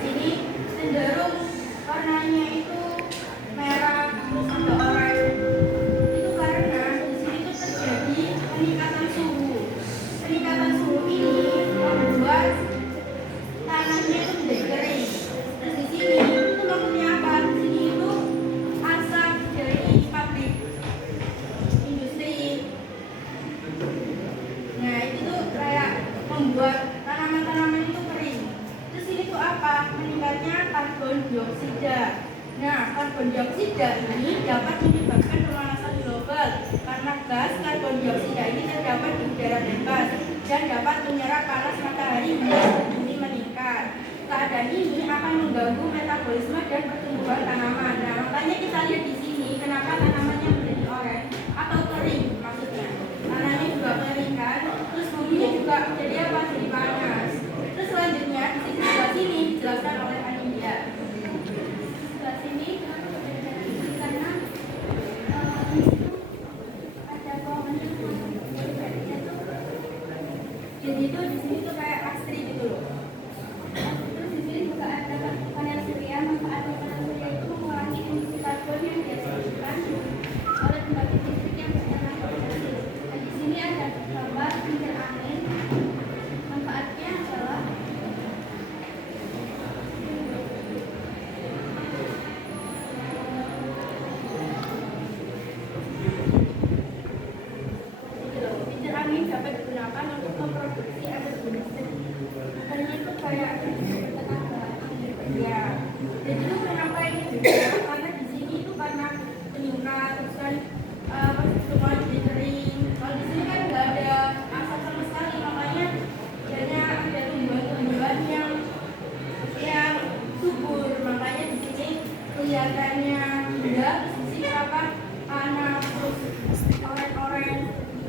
sini cenderung warnanya itu merah terus ada oranye. Itu karena di sini tuh terjadi peningkatan suhu. Peningkatan suhu ini membuat tanahnya itu menjadi kering. Terus di sini itu maksudnya apa? Di sini itu asap dari pabrik industri. Nah itu tuh kayak membuat tanaman-tanaman itu kering. Terus ini tuh apa? Meningkatnya karbon dioksida. Nah karbon dioksida ini dapat menyebabkan pemanasan global karena gas karbon dioksida ini terdapat di udara bebas dan dapat menyerap panas matahari hingga bumi meningkat. Keadaan ini akan mengganggu metabolisme dan pertumbuhan tanaman. Nah makanya kita lihat di sini kenapa tanamannya menjadi oranye atau kering maksudnya. Tanahnya juga kering kan, terus buminya juga jadi apa? Jadi panas. Terus selanjutnya di sebelah sini dijelaskan oleh Anindya. Sebelah sini karena ada pohon jadi itu di sini tuh kayak astri gitu loh. Terus di sini juga ada panel surya. Manfaatnya panel surya itu mengurangi emisi karbon yang dihasilkan oleh pembangkit listrik yang bertenaga fosil. Dan di sini ada gambar kincir angin. Manfaatnya adalah kincir angin dapat digunakan untuk memproduksi energi listrik. Makanya itu kayak tenaga ya. Jadi itu kenapa ini juga karena di sini itu karena penyukat terus kan semua jadi kering. Kalau di sini kan nggak ada asap sama sekali, makanya jadinya ada tumbuhan-tumbuhan yang subur. Makanya di sini kelihatannya indah. Terus di sini apa panas terus oren-oren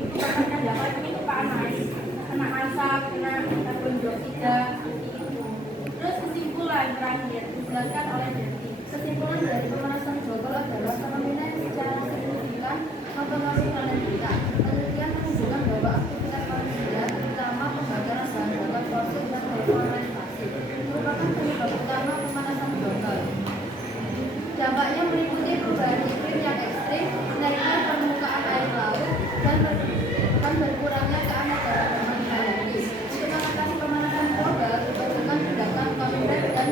itu karena dapat ini panas, kena asap, kena karbon dioksida seperti itu. Terus kesimpulan terakhir dijelaskan oleh Deti. Kesimpulan dari pemanasan global adalah fenomena yang secara signifikan mempengaruhi planet kita. Penelitian menunjukkan bahwa aktivitas manusia, terutama pembakaran bahan bakar fosil dan deforestasi, merupakan penyebab utama pemanasan global. Dampaknya meliputi perubahan iklim yang ekstrim, naiknya permukaan air laut, dan berkurangnya keanekaragaman hayati. Untuk mengatasi pemanasan global, diperlukan tindakan konkret dan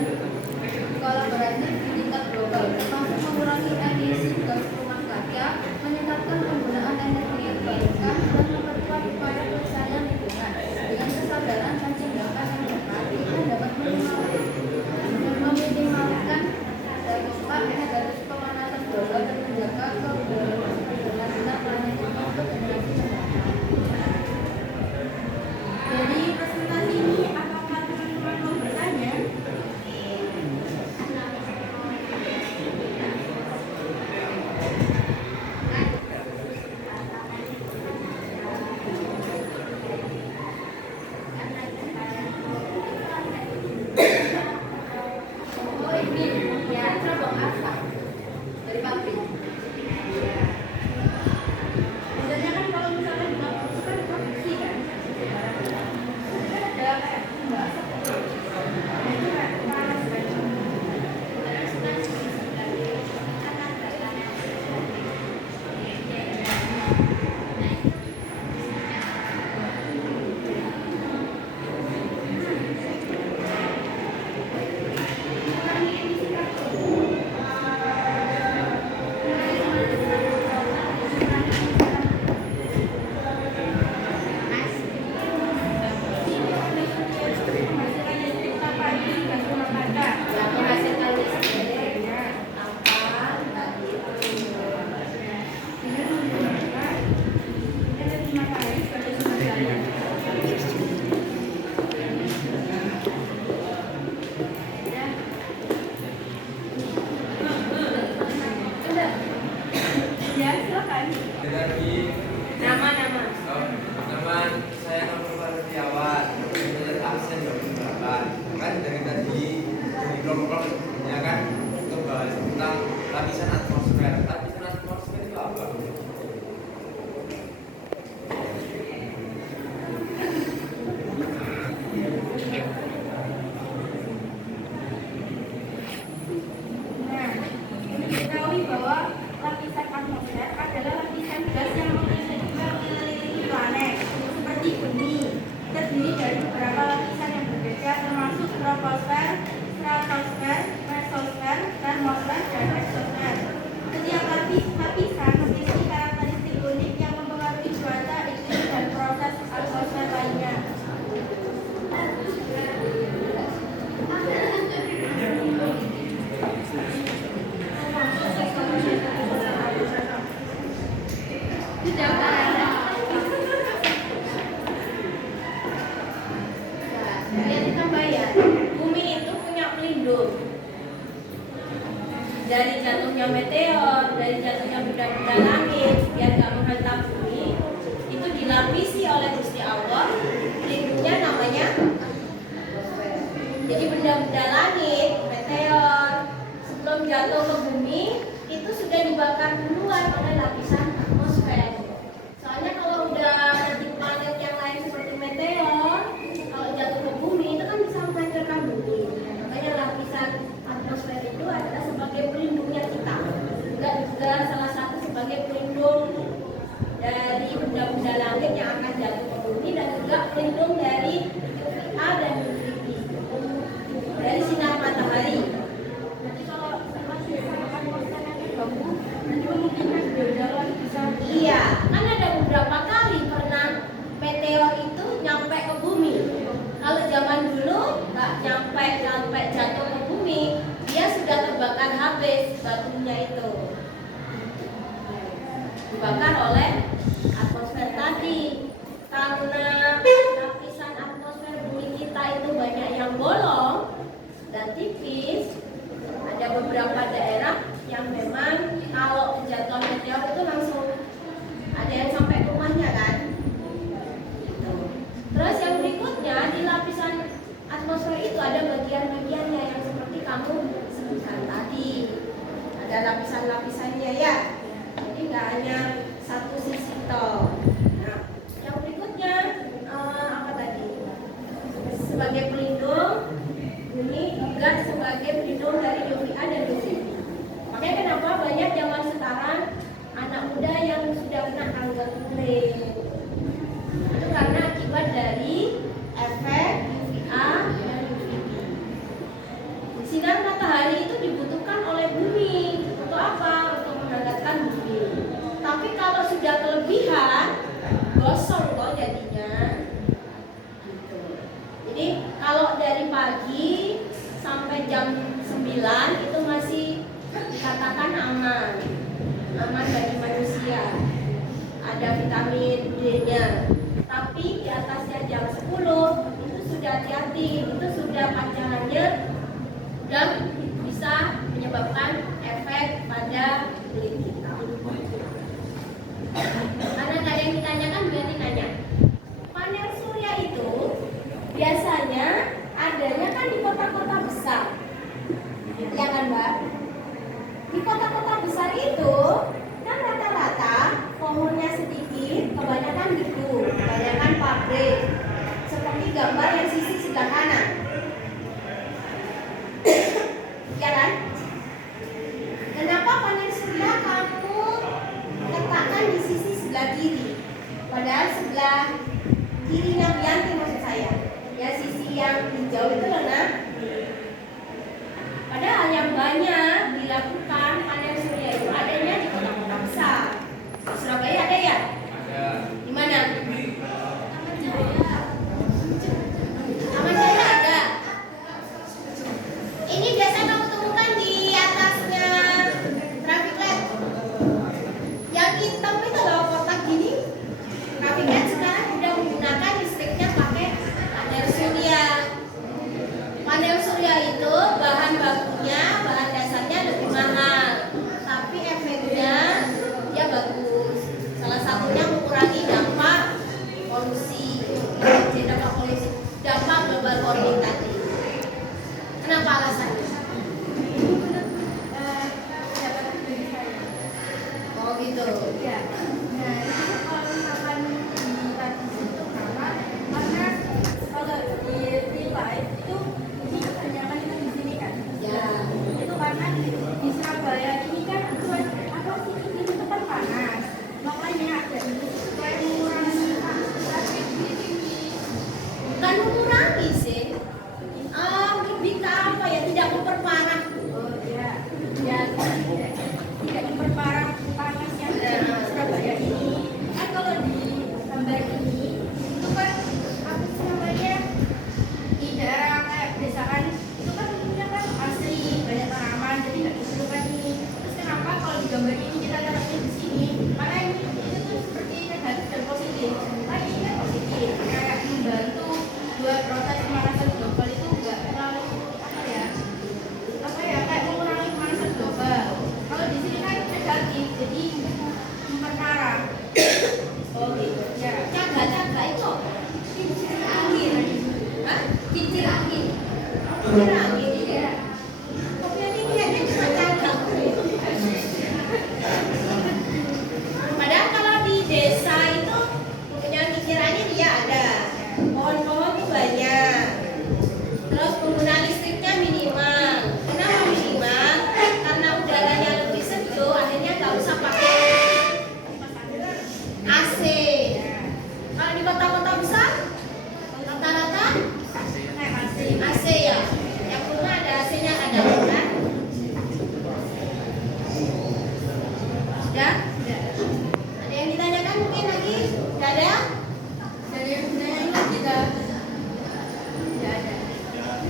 kolaboratif di tingkat global, termasuk mengurangi emisi gas rumah kaca, meningkatkan penggunaan energi terbarukan, dan memperkuat upaya pelestarian lingkungan. Dengan kesadaran dan tindakan yang tepat, kita dapat meminimalkan dampak negatif pemanasan global dan menjaga keberlanjutan planet kita untuk generasi mendatang. Dari presentasi ini, apakah teman-teman mau bertanya? Oh ini ya terobong asap dari pabrik. Biasanya kan kalau misalnya di pabrik itu kan produksi kan, ada kayak nggak asap gitu. Nah itu kayak panas kan. Ya, silakan. Nama. Nama saya Nurul Setiawan. Saya absen 28. Kan dari tadi di kelompok ya kan itu bahas tentang lapisan atmosfer. Lapisan atmosfer itu apa? pelindung. Dari jatuhnya meteor, dari jatuhnya benda-benda langit biar nggak menghantam bumi, itu dilapisi oleh Gusti Allah. Pelindungnya namanya atmosfer. Jadi benda-benda langit, meteor sebelum jatuh ke bumi itu sudah dibakar duluan oleh lapisan atmosfer. Soalnya kalau udah nanti planet yang lain seperti meteor, kalau jatuh ke bumi itu kan bisa menghancurkan bumi. Makanya lapisan atmosfer itu adalah sebagai pelindungnya kita. Juga salah satu sebagai pelindung dari benda-benda langit yang akan jatuh ke bumi dan juga pelindung dari UVA dan UVB dari sinar matahari. Jadi kalau masih atmosfer nanti ganggu, nanti kemungkinan berjalan bisa. Iya, kan ada beberapa kali pernah meteor itu nyampe ke bumi. Kalau zaman dulu nggak nyampe jatuh ke bumi, dia sudah terbakar habis batunya itu. Dibakar oleh atmosfer tadi. Karena lapisan atmosfer bumi kita itu banyak yang bolong dan tipis, ada beberapa daerah yang memang kalau kejatuhan meteor itu langsung ada yang sampai ke rumahnya kan. Gitu. Terus yang berikutnya di lapisan atmosfer itu ada bagian-bagiannya yang seperti kamu sebutkan tadi. Ada lapisan-lapisannya ya. Jadi nggak hanya satu sisi toh. Nah, yang berikutnya apa tadi? Sebagai pelindung, ini juga sebagai pelindung dari UVA dan UVB. Makanya kenapa banyak zaman sekarang anak muda yang sudah kena kanker kulit? Itu karena akibat dari efek UVA dan UVB. Sinar matahari itu dibutuhkan oleh bumi. Untuk apa? Untuk menghangatkan bumi. Tapi kalau sudah kelebihan, gosong kok jadinya. Gitu. Jadi kalau dari pagi sampai jam 9 itu masih dikatakan aman bagi manusia, ada vitamin D-nya. Tapi di atasnya jam 10 itu sudah hati-hati, itu sudah pancangannya dan bisa menyebabkan efek pada kulit kita. Karena tadi yang ditanyakan berarti nanya, panel surya itu biasanya adanya kan di kota-kota besar, ya kan Mbak? Di kota-kota besar itu kan rata-rata pohonnya sedikit, kebanyakan gitu, kebanyakan pabrik. Seperti gambar yang sisi sebelah kanan, ya kan? Kenapa panel surya kamu letakkan di sisi sebelah kiri? Padahal sebelah kirinya Bianti maksud saya, ya sisi yang hijau itu lena. Padahal yang banyak dilakukan panel surya itu adanya di kota-kota besar. Di Surabaya ada ya? Ada. Di mana? Taman Jaya ada. Ini biasa kamu temukan di atasnya traffic light. Yang hitam itu loh kotak gini. Traffic light sekarang sudah menggunakan listriknya pakai panel surya. Panel surya itu bahan bakunya, bahan dasarnya lebih mahal, tapi efeknya dia bagus. Salah satunya mengurangi dampak polusi, dampak global warming tadi. Kenapa alasannya? Dapat dari saya. Oh gitu. Ya. Nah, itu kalau misalkan di tradisi itu karena kalau di real life itu ini kebanyakan itu di sini kan. Ya. Itu karena di Surabaya ini kan apa sih ini itu kan panas. Makanya ada ini supaya mengurangi traffic di Bukan mengurangi sih. Lebih ke apa ya? Tidak Kincir angin. Kincir angin ya. Kopi ini kayaknya cuma cangkang. Padahal kalau di desa itu punya kincir angin dia ada. Pohon-pohon itu banyak. Terus penggunaan listriknya minimal. Kenapa minimal? Karena udaranya lebih sejuk, akhirnya nggak usah pakai AC. Kalau di kota-kota besar, rata-rata AC ya. Yang rumah ada AC-nya ada kan? Sudah? Ada yang ditanyakan mungkin lagi? Tidak ada? Dari yang sebenarnya kita tidak ada.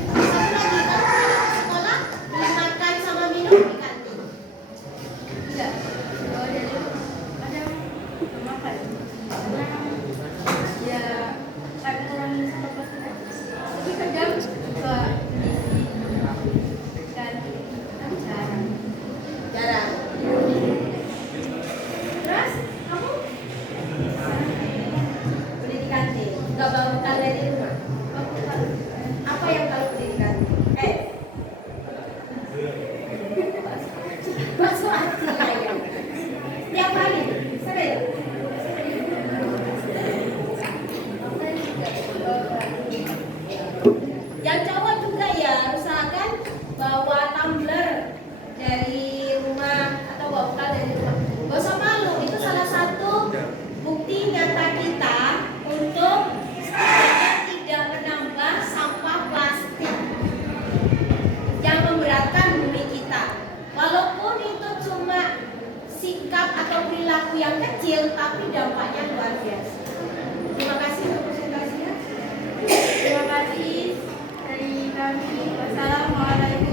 Satu lagi, kalau pulang ke sekolah, beli makan sama minum di kantin. Tidak. Kalau dari ada makan. Karena ya saya kurang sempat pasti. Tapi kadang suka dan jarang. Jarang. Terus kamu beli di kantin, nggak bawa bekal dari rumah. Apa yang kamu beli di kantin? Bakso aci ayam. Tiap hari, sering. Yang cowok juga ya, usahakan bawa tumbler dari rumah atau bawa bekal dari rumah. Gak usah malu, itu salah satu bukti nyata kita untuk setidaknya tidak menambah sampah plastik yang memberatkan bumi kita. Walaupun itu cuma sikap atau perilaku yang kecil, tapi dampaknya luar biasa. Terima kasih untuk presentasinya. Terima kasih dari kami. Wassalamualaikum